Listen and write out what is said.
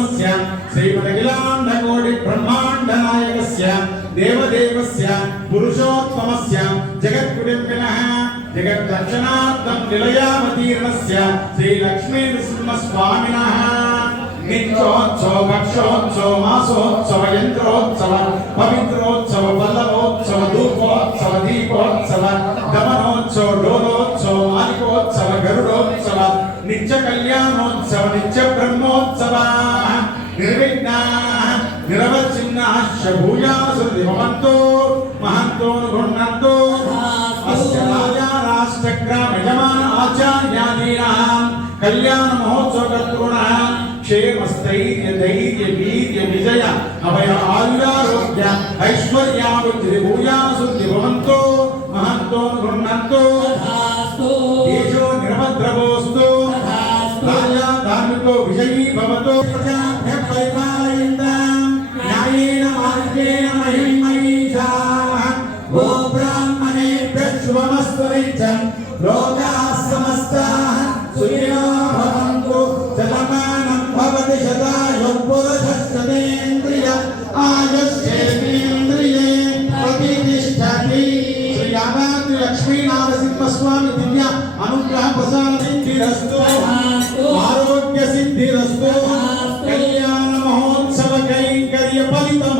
नमस्य श्रीमदखिलाण्डकोटि ब्रह्माण्ड नायकस्य देवदेवस्य पुरुषोत्तमस्य जगत्कुटुम्बिनः जगद्दक्षिणार्थं निलयावतीर्णस्य श्रीलक्ष्मी नृसिंहस्वामिनः नित्योत्सव भक्षोत्सव मासोत्सव यन्त्रोत्सव पवित्रोत्सव पल्लवोत्सव धूपोत्सव दीपोत्सव दमनोत्सव डोलोत्सव मालिकोत्सव गरुडोत्सव नित्य कल्याणोत्सव नित्य निरवच्छिन्नाः शभूयासु दिवमन्तो महन्तो गृह्णन्तो अस्य राजा राष्ट्रग्राम यजमान आचार्यादीनां कल्याण महोत्सव कर्तॄणां क्षेमस्थैर्य धैर्य वीर्य विजय अभय आयुरारोग्य ऐश्वर्यावृद्धि भूयासु भवन्तो महन्तो गृह्णन्तो देशो निर्भद्रवोऽस्तु राजा धार्मिको विजयी भवतो। प्रजाभ्यः वो ब्राह्मणेभ्यः शुभमस्तु नित्यं लोकाः समस्ताः सुखिनो भवन्तु शतमानं भवति शतायुः पुरुषस्तदेन्द्रिय आयुष्येन्द्रिये प्रतिष्ठति। श्रीरामाद्रि लक्ष्मीनारसिंहस्वामी दिव्य अनुग्रह प्रसाद सिद्धिरस्तु आरोग्य सिद्धिरस्तु कल्याण महोत्सव कैंकर्य फलितम